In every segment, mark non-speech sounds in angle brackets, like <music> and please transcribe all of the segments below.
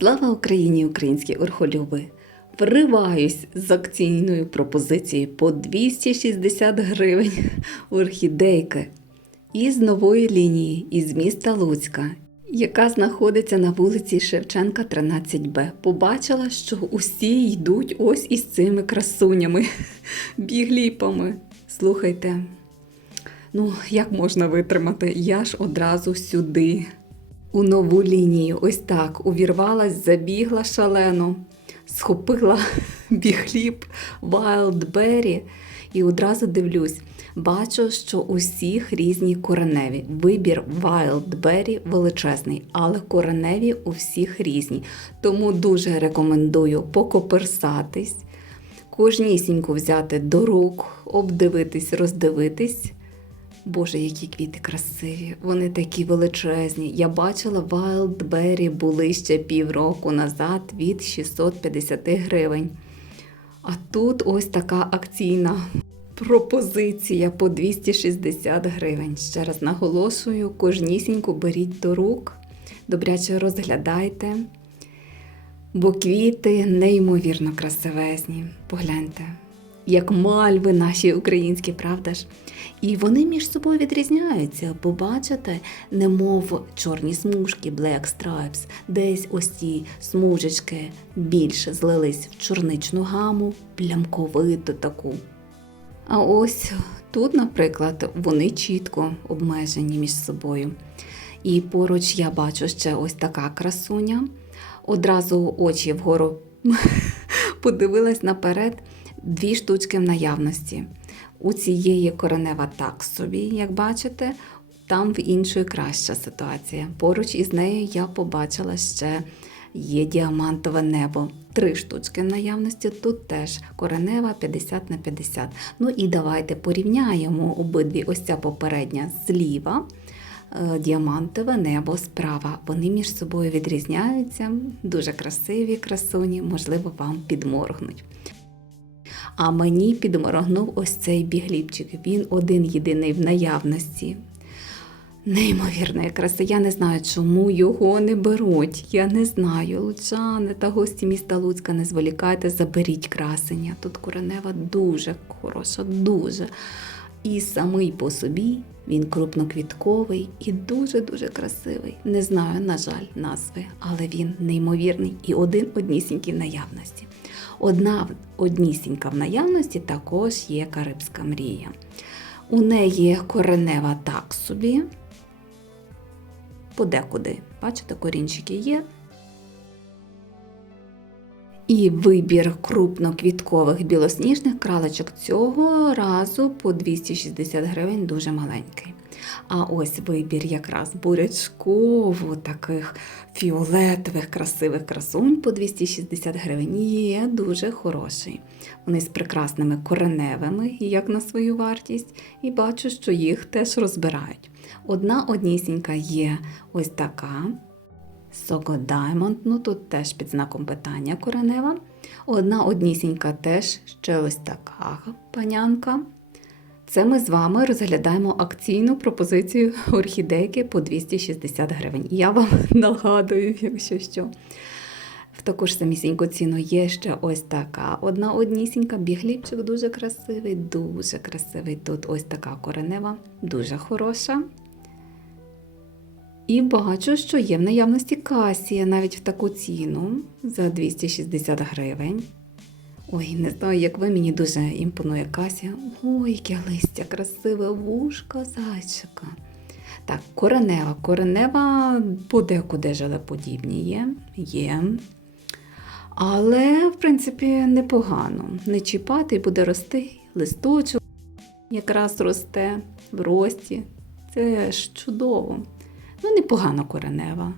Слава Україні, українські орхолюби! Вриваюсь з акційною пропозицією по 260 гривень орхідейки із нової лінії із міста Луцька, яка знаходиться на вулиці Шевченка, 13Б. Побачила, що усі йдуть ось із цими красунями, <laughs> бігліпами. Слухайте, ну як можна витримати? Я ж одразу сюди. У нову лінію, ось так, увірвалась, забігла шалено, схопила <laughs> бігліп Wildberry і одразу дивлюсь. Бачу, що у всіх різні кореневі. Вибір Wildberry величезний, але кореневі у всіх різні. Тому дуже рекомендую покоперсатись, кожнісіньку взяти до рук, обдивитись, роздивитись. Боже, які квіти красиві, вони такі величезні. Я бачила Wildberry були ще півроку назад від 650 гривень. А тут ось така акційна пропозиція по 260 гривень. Ще раз наголошую, кожнісіньку беріть до рук, добряче розглядайте, бо квіти неймовірно красивезні. Погляньте як мальви наші українські, правда ж? І вони між собою відрізняються, бо бачите, немов чорні смужки, Black Stripes, десь ось ці смужечки більше злились в чорничну гаму, плямковиту таку. А ось тут, наприклад, вони чітко обмежені між собою. І поруч я бачу ще ось така красуня. Одразу очі вгору <laughs> подивилась наперед дві штучки в наявності. У цієї коренева так собі, як бачите, там в іншої краща ситуація. Поруч із нею я побачила ще є діамантове небо. Три штучки в наявності. Тут теж коренева 50 на 50. Ну і давайте порівняємо обидві ось ця попередня зліва. е, Діамантове небо справа. Вони між собою відрізняються, дуже красиві красуні, можливо, вам підморгнуть. А мені підморгнув ось цей бігліпчик. Він один єдиний в наявності. Неймовірна краса. Я не знаю, чому його не беруть. Я не знаю. Лучани та гості міста Луцька, не зволікайте, заберіть красення. Тут коренева дуже хороша, дуже. І самий по собі він крупноквітковий і дуже-дуже красивий. Не знаю, на жаль, назви, але він неймовірний і один однісінький наявності. Одна однісінька в наявності також є Карибська мрія. У неї коренева так собі. Подекуди, бачите, корінчики є. І вибір крупноквіткових білосніжних кралечок цього разу по 260 гривень дуже маленький. А ось вибір якраз бурячково таких фіолетових красивих красунь по 260 гривень є дуже хороший. Вони з прекрасними кореневими, як на свою вартість, і бачу, що їх теж розбирають. Одна однісінька є ось така. Соко Diamond, ну тут теж під знаком питання коренева. Одна однісінька теж ще ось така панянка. Це ми з вами розглядаємо акційну пропозицію орхідейки по 260 гривень. Я вам <laughs> нагадую, якщо що. В таку ж самісіньку ціну є ще ось така. Одна однісінька, бігліпчик дуже красивий, дуже красивий. Тут ось така коренева, дуже хороша. І бачу, що є в наявності касія навіть в таку ціну за 260 гривень. Ой, не знаю, як ви мені дуже імпонує касія. Ой, яке листя, красиве вушка зайчика. Так, коренева. Коренева подекуди желеподібні є. Є. Але, в принципі, непогано. Не чіпати і буде рости листочок. Якраз росте в рості. Це ж чудово. Ну, непогано коренева.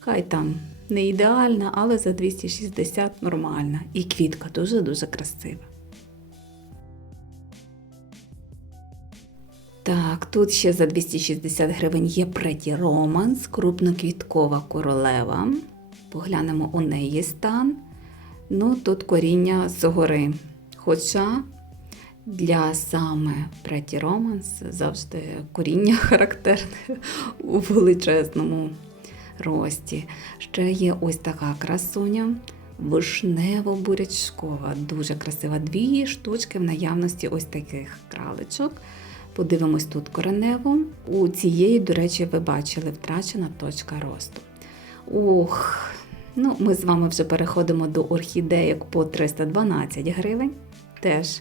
Хай там не ідеальна, але за 260 нормальна. І квітка дуже-дуже красива. Так, тут ще за 260 гривень є Pretty Romance, крупноквіткова королева. Поглянемо у неї стан. Ну, тут коріння згори. Хоча для саме Pretty Romance завжди коріння <laughs> характерне у величезному рості. Ще є ось така красуня. Вишнево-бурячкова, дуже красива. Дві штучки в наявності ось таких краличок. Подивимось тут коренево. У цієї, до речі, ви бачили втрачена точка росту. Ох, ну ми з вами вже переходимо до орхідеїк по 312 гривень. Теж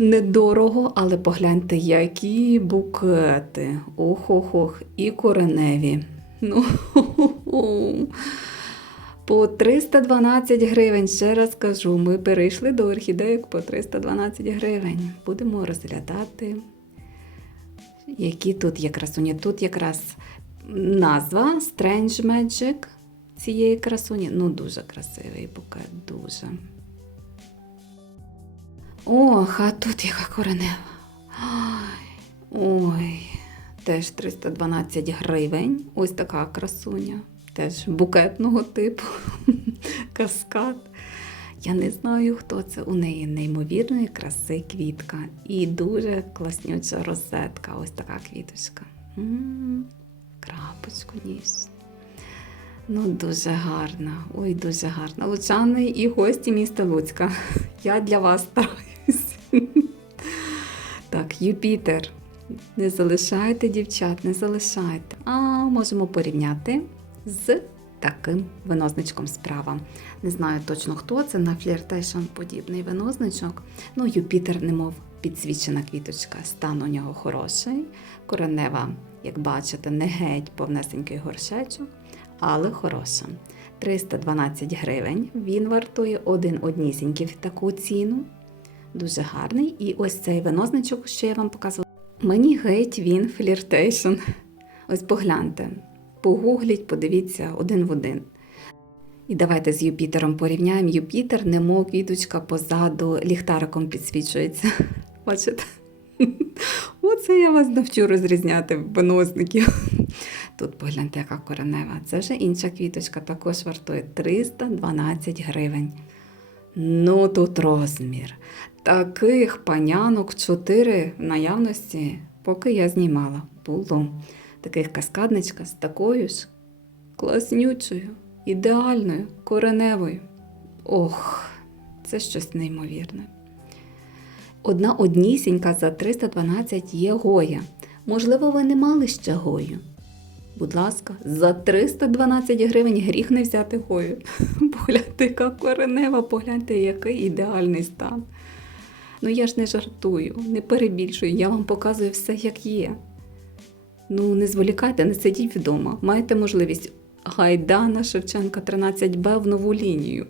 недорого, але погляньте, які букети. Ох-ох-ох, і кореневі. Ну, <laughs> по 312 гривень, ще раз кажу, ми перейшли до орхідеїк по 312 гривень. Будемо розглядати, які тут є красуні. Тут якраз назва Strange Magic цієї красуні. Ну, дуже красивий букет, дуже. Ох, а тут яка коренева. Ой, теж 312 гривень. Ось така красуня. Теж букетного типу. <laughs> Каскад. Я не знаю, хто це. У неї неймовірної краси квітка. І дуже класнюча розетка. Ось така квіточка. Крапочку ніс. Ну, дуже гарна. Ой, дуже гарна. Лучани і гості міста Луцька. <laughs> Я для вас стараюсь. <laughs> Так, Юпітер. Не залишайте дівчат, не залишайте. А можемо порівняти з таким винозничком справа. Не знаю точно хто це, на фліртейшн подібний винозничок. Ну, Юпітер, немов підсвічена квіточка, стан у нього хороший. Коренева, як бачите, не геть повнесенький горшечок, але хороша. 312 гривень. Він вартує один однісінький в таку ціну. Дуже гарний. І ось цей винозничок, що я вам показувала. Мені геть він фліртейшн. Ось погляньте, погугліть, подивіться один в один. І давайте з Юпітером порівняємо. Юпітер, немов квіточка позаду ліхтариком підсвічується. <laughs> Бачите? <laughs> Оце я вас навчу розрізняти виносників. <laughs> Тут погляньте, яка коренева. Це вже інша квіточка, також вартує 312 гривень. Ну, тут розмір. Таких панянок 4 в наявності, поки я знімала, було. Таких каскадничка з такою ж класнючою, ідеальною, кореневою. Ох, це щось неймовірне. Одна однісінька за 312 є Гоя. Можливо, ви не мали ще Гою. Будь ласка, за 312 гривень гріх не взяти Гою. <laughs> Погляньте, яка коренева, погляньте, який ідеальний стан. Ну я ж не жартую, не перебільшую, я вам показую все, як є. Ну, не зволікайте, не сидіть вдома. Маєте можливість Гайдана Шевченка 13Б в нову лінію.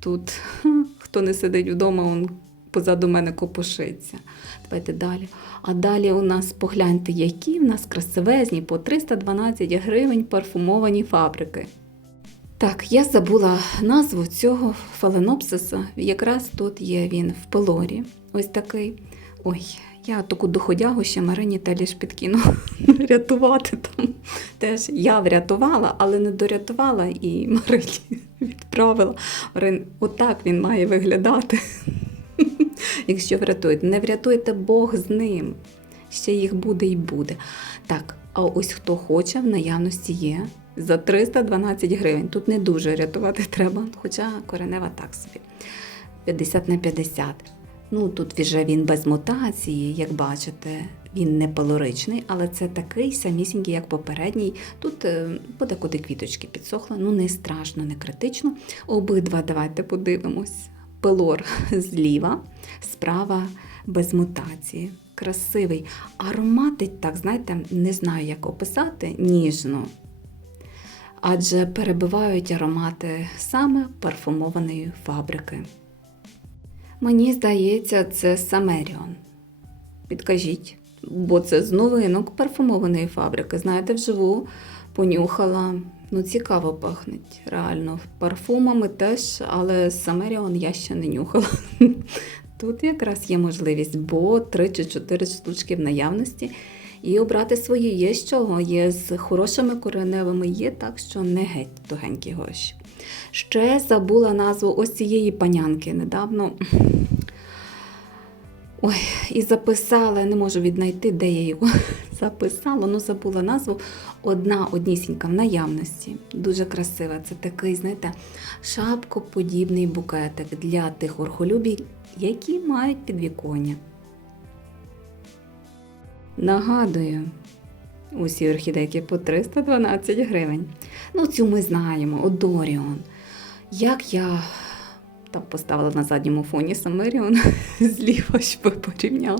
Тут <laughs> хто не сидить вдома, он позаду мене копошиться. Давайте далі. А далі у нас погляньте, які в нас красивезні по 312 гривень парфумовані фабрики. Так, я забула назву цього фаленопсиса. Якраз тут є він в пелорі. Ось такий. Ой, я таку доходягу ще Марині Теліш підкину <laughs> рятувати там. Теж я врятувала, але не дорятувала і Марині <laughs> відправила. Марин, отак він має виглядати. Якщо врятуєте, не врятуєте Бог з ним. Ще їх буде і буде. Так, а ось хто хоче, в наявності є за 312 гривень. Тут не дуже рятувати треба, хоча коренева так собі. 50 на 50. Ну, тут вже він без мутації, як бачите, він не палоричний, але це такий самісінький, як попередній. Тут е, подекуди квіточки підсохли, ну не страшно, не критично. Обидва давайте подивимось. Пелор <laughs> зліва, справа без мутації. Красивий. Ароматить, так, знаєте, не знаю, як описати, ніжно. Адже перебивають аромати саме парфумованої фабрики. Мені здається, це Самеріон. Підкажіть, бо це з новинок парфумованої фабрики. Знаєте, вживу понюхала. Ну, цікаво пахнуть, реально. Парфумами теж, але Самеріон я ще не нюхала. <laughs> Тут якраз є можливість, бо 3 чи 4 штучки в наявності. І обрати свої є з чого, є з хорошими кореневими, є так, що не геть тугенькі гроші. Ще забула назву ось цієї панянки недавно. Ой, і записала, не можу віднайти, де я його <laughs> записала, ну забула назву. Одна однісінька в наявності. Дуже красива. Це такий, знаєте, шапкоподібний букетик для тих орхолюбів, які мають підвіконня. Нагадую, усі орхідейки по 312 гривень. Ну, цю ми знаємо, Одоріон. Як я там поставила на задньому фоні Самиріон <laughs> зліва, щоб порівняла.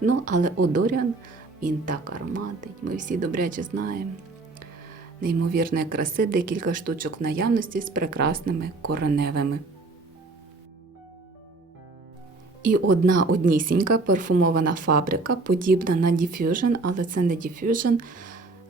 Ну, але Одоріон, він так ароматить, ми всі добряче знаємо. Неймовірної краси, декілька штучок наявності з прекрасними кореневими. І одна однісінька парфумована фабрика, подібна на Diffusion, але це не Diffusion.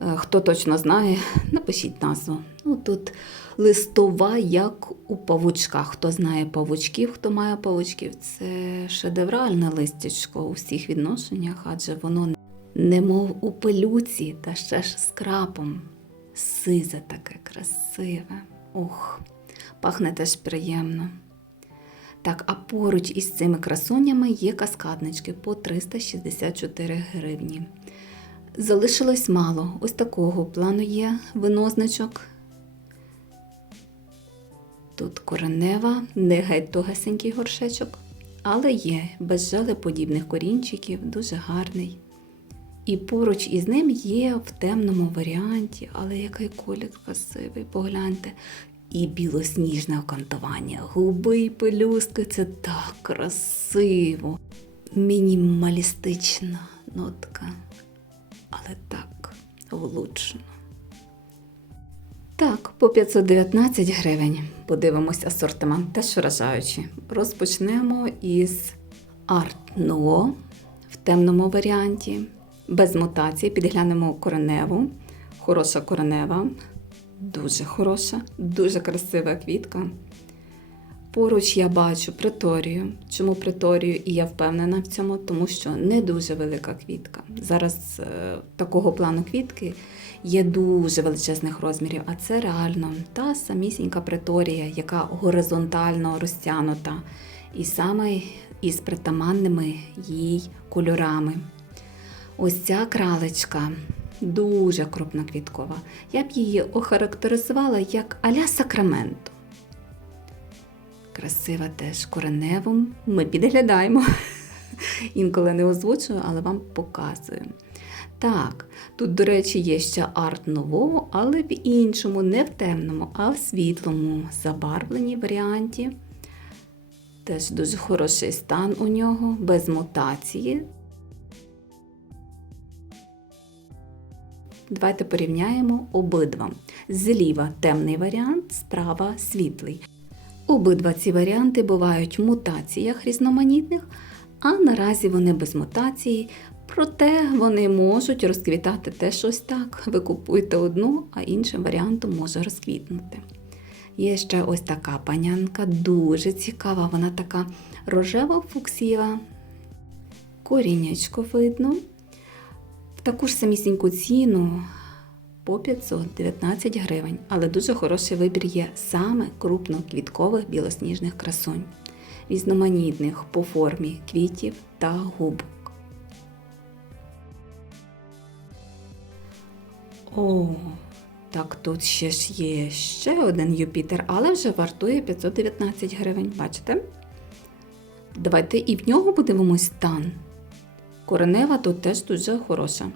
Е, Хто точно знає, <laughs> напишіть назву. Ну, тут листова, як у павучках. Хто знає павучків, хто має павучків, це шедевральне листячко у всіх відношеннях, адже воно немов у пилюці, та ще ж з крапом. Сизе таке красиве. Ох, пахне теж приємно. Так, а поруч із цими красунями є каскаднички по 364 гривні. Залишилось мало. Ось такого плану є винозначок. Тут коренева, не геть тугесенький горшечок, але є без жалеподібних корінчиків, дуже гарний. І поруч із ним є в темному варіанті, але який колір красивий, погляньте. І білосніжне окантування, губи і пелюстки це так красиво, мінімалістична нотка, але так влучно. Так, по 519 гривень. Подивимось асортимент, теж вражаючий. Розпочнемо із Art Nouveau в темному варіанті, без мутації. Підглянемо кореневу. Хороша коренева, дуже хороша, дуже красива квітка. Поруч я бачу приторію. Чому приторію? І я впевнена в цьому, тому що не дуже велика квітка. Зараз е, такого плану квітки є дуже величезних розмірів, а це реально та самісінька приторія, яка горизонтально розтягнута, і саме із притаманними їй кольорами. Ось ця кралечка дуже крупноквіткова. Я б її охарактеризувала як аля Сакраменто. Красива теж кореневом. Ми підглядаємо. <laughs> Інколи не озвучую, але вам показую. Так, тут, до речі, є ще арт нового, але в іншому, не в темному, а в світлому забарвленні варіанті. Теж дуже хороший стан у нього, без мутації. Давайте порівняємо обидва. Зліва темний варіант, справа світлий. Обидва ці варіанти бувають в мутаціях різноманітних, а наразі вони без мутації, проте вони можуть розквітати теж ось так. Ви купуєте одну, а іншим варіантом може розквітнути. Є ще ось така панянка, дуже цікава, вона така рожева фуксіва. Коріннячко видно. В таку ж самісіньку ціну по 519 гривень, але дуже хороший вибір є саме крупноквіткових білосніжних красунь, різноманітних по формі квітів та губок. О, так тут ще ж є ще один Юпітер, але вже вартує 519 гривень. Бачите? Давайте і в нього подивимось стан. Коренева тут теж дуже хороша.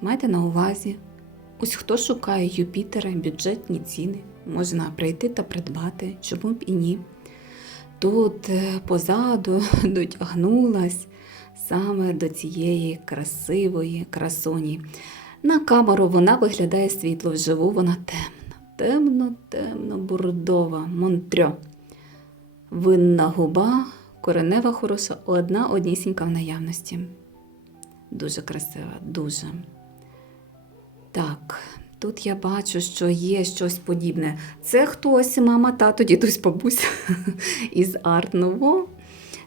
Майте на увазі, ось хто шукає Юпітера, бюджетні ціни, можна прийти та придбати, чому б і ні. Тут е, позаду <laughs> дотягнулась саме до цієї красивої красуні. На камеру вона виглядає світло, вживу вона темна, темно, темно, бордова, монтрьо. Винна губа, коренева хороша, одна однісінька в наявності. Дуже красива, дуже. Так, тут я бачу, що є щось подібне. Це хтось, мама, тато, дідусь, бабуся <laughs> із Арт Ново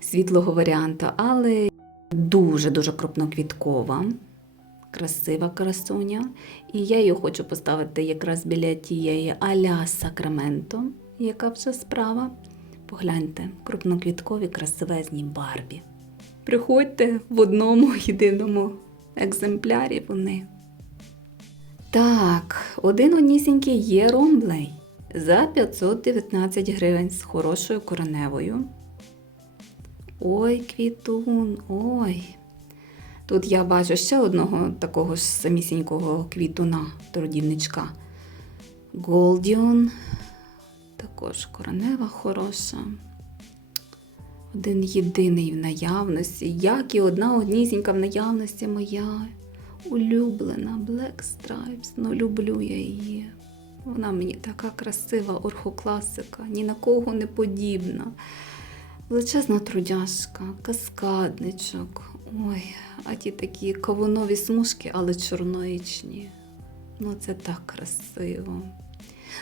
світлого варіанту, але дуже-дуже крупноквіткова, красива красуня. І я її хочу поставити якраз біля тієї аля Сакраменто, яка вже справа. Погляньте, крупноквіткові красивезні барбі. Приходьте в одному єдиному екземплярі вони. Так, один однісінький є ромблей за 519 гривень з хорошою кореневою. Ой, квітун, ой. Тут я бачу ще одного такого ж самісінького квітуна, трудівничка. Голдіон. Також коренева хороша. Один єдиний в наявності, як і одна однісінька в наявності моя улюблена Black Stripes. Ну, люблю я її. Вона мені така красива орхокласика, ні на кого не подібна. Величезна трудяшка, каскадничок. Ой, а ті такі кавунові смужки, але чорноїчні. Ну, це так красиво.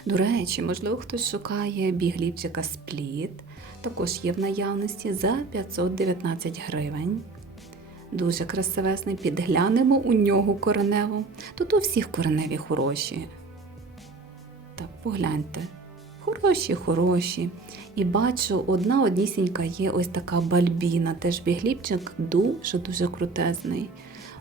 До речі, можливо, хтось шукає біглівчика спліт. Також є в наявності за 519 гривень. Дуже красивесний, підглянемо у нього кореневу. Тут у всіх кореневі хороші. Так, погляньте. Хороші, хороші. І бачу, одна однісінька є ось така бальбіна. Теж бігліпчик дуже-дуже крутезний.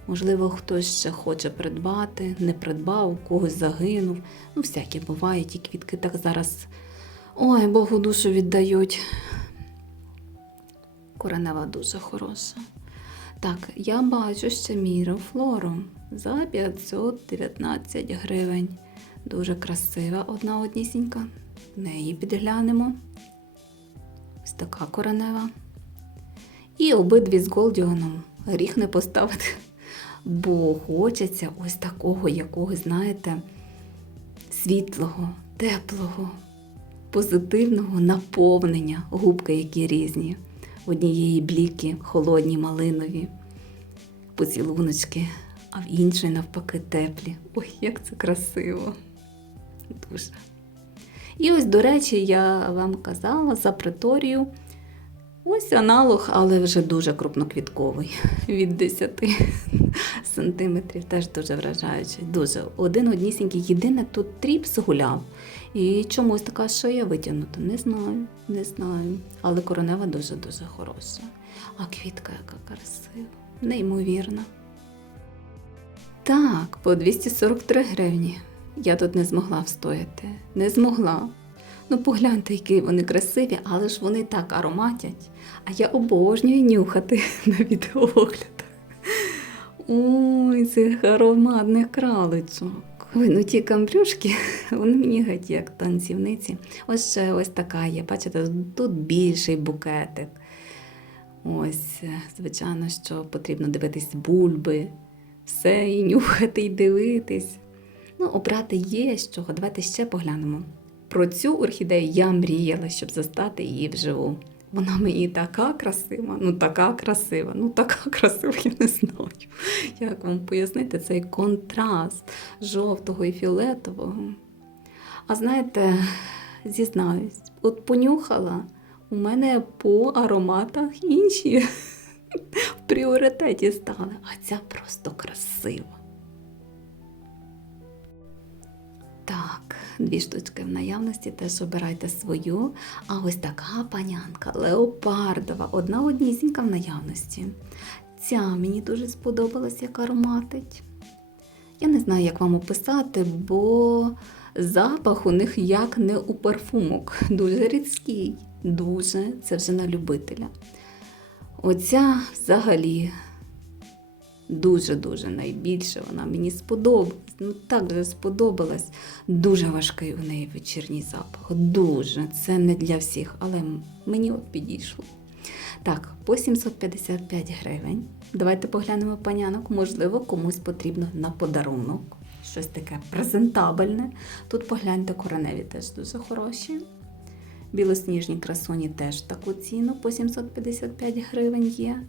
Можливо, хтось ще хоче придбати, не придбав, когось загинув. Ну, всякі буває, ті квітки так зараз. Ой, Богу душу віддають. Коренева дуже хороша. Так, я бачу ще міру флору за 519 гривень. Дуже красива одна однісінька. В неї підглянемо. Ось така коренева. І обидві з Голдіоном. Гріх не поставити. Бо хочеться ось такого якогось, знаєте, світлого, теплого, позитивного наповнення. Губки, які різні. Однієї бліки, холодні, малинові, поцілуночки, а в іншої навпаки теплі. Ой, як це красиво. Дуже. І ось, до речі, я вам казала за преторію. Ось аналог, але вже дуже крупноквітковий. Від 10 сантиметрів. Теж дуже вражаючий. Дуже один однісінький. Єдине тут тріпс гуляв. І чомусь така шия витягнута. Не знаю, не знаю. Але коронева дуже-дуже хороша. А квітка яка красива, неймовірна. Так, по 243 гривні. Я тут не змогла встояти. Не змогла. Ну, погляньте, які вони красиві, але ж вони так ароматять. А я обожнюю нюхати <laughs> на відеооглядах. Ой, цих ароматних краличок. Ой, ну ті камбрюшки, <laughs> вони мені геть як танцівниці. Ось ще ось така є. Бачите, тут більший букетик. Ось, звичайно, що потрібно дивитись бульби, все і нюхати, і дивитись. Ну, обрати є з чого. Давайте ще поглянемо. Про цю орхідею я мріяла, щоб застати її вживу. Вона мені така красива, ну така красива, ну така <laughs> красива, я не знаю. Як вам пояснити цей контраст жовтого і фіолетового? А знаєте, зізнаюсь, от понюхала, у мене по ароматах інші <laughs> в пріоритеті стали, а ця просто красива. Так, дві штучки в наявності, теж обирайте свою. А ось така панянка леопардова, одна однісінька в наявності. Ця мені дуже сподобалась, як ароматить. Я не знаю, як вам описати, бо запах у них як не у парфумок. Дуже рідкий, дуже це вже на любителя. Оця взагалі дуже-дуже найбільше вона мені сподобалась. Ну так вже сподобалась. Дуже важкий у неї вечірній запах. Дуже. Це не для всіх, але мені от підійшло. Так, по 755 гривень. Давайте поглянемо панянок. Можливо, комусь потрібно на подарунок. Щось таке презентабельне. Тут погляньте короневі теж дуже хороші. Білосніжні красуні теж таку ціну по 755 гривень є.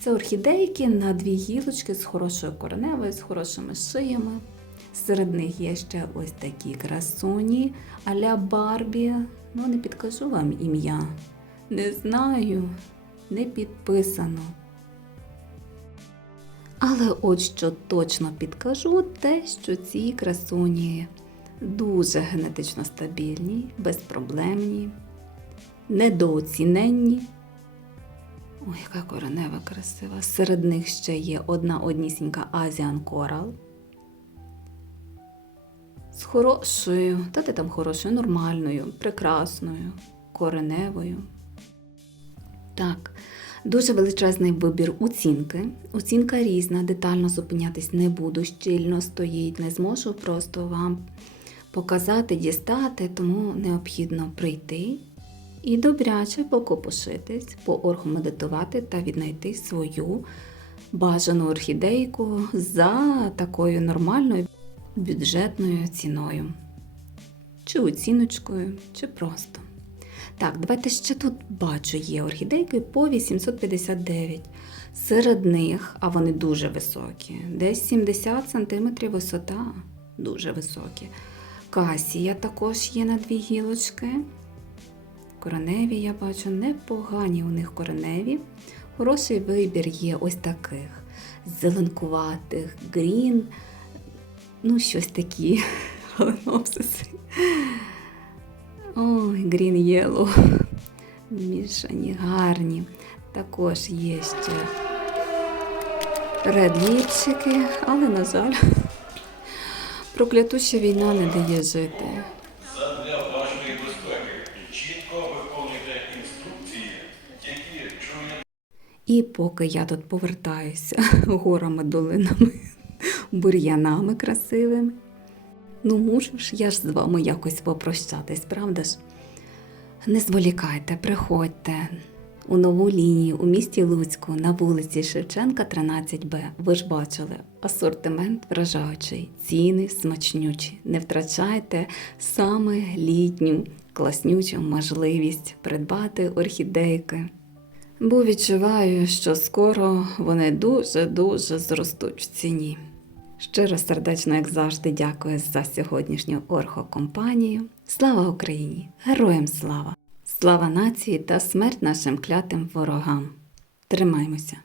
Це орхідейки на дві гілочки з хорошою кореневою, з хорошими шиями. Серед них є ще ось такі красуні а-ля Барбі. Ну, не підкажу вам ім'я. Не знаю, не підписано. Але от що точно підкажу, те, що ці красуні дуже генетично стабільні, безпроблемні, недооціненні. Ой, яка коренева красива. Серед них ще є одна однісінька Asian Coral. З хорошою, та ти там хорошою, нормальною, прекрасною, кореневою. Так, дуже величезний вибір оцінки. Оцінка різна, детально зупинятись не буду, щільно стоїть, не зможу просто вам показати, дістати, тому необхідно прийти і добряче покопошитись, пооргомедитувати та віднайти свою бажану орхідейку за такою нормальною бюджетною ціною. Чи оціночкою, чи просто. Так, давайте ще тут бачу, є орхідейки по 859. Серед них, а вони дуже високі, десь 70 см висота, дуже високі. Касія також є на дві гілочки. Кореневі я бачу непогані у них кореневі. Хороший вибір є ось таких зеленкуватих, грін, ну, щось такі. <laughs> Ой, грін єло. Мішані, гарні. Також є ще редліпчики, але, на жаль, <laughs> проклятуща війна не дає жити. І поки я тут повертаюся <laughs> горами, долинами, бур'янами красивими, ну мушу ж я ж з вами якось попрощатись, правда ж? Не зволікайте, приходьте у нову лінію у місті Луцьку на вулиці Шевченка, 13Б. Ви ж бачили, асортимент вражаючий, ціни смачнючі. Не втрачайте саме літню класнючу можливість придбати орхідейки. Бо відчуваю, що скоро вони дуже-дуже зростуть в ціні. Щиро сердечно, як завжди, дякую за сьогоднішню орхокомпанію. Слава Україні! Героям слава! Слава нації та смерть нашим клятим ворогам! Тримаймося!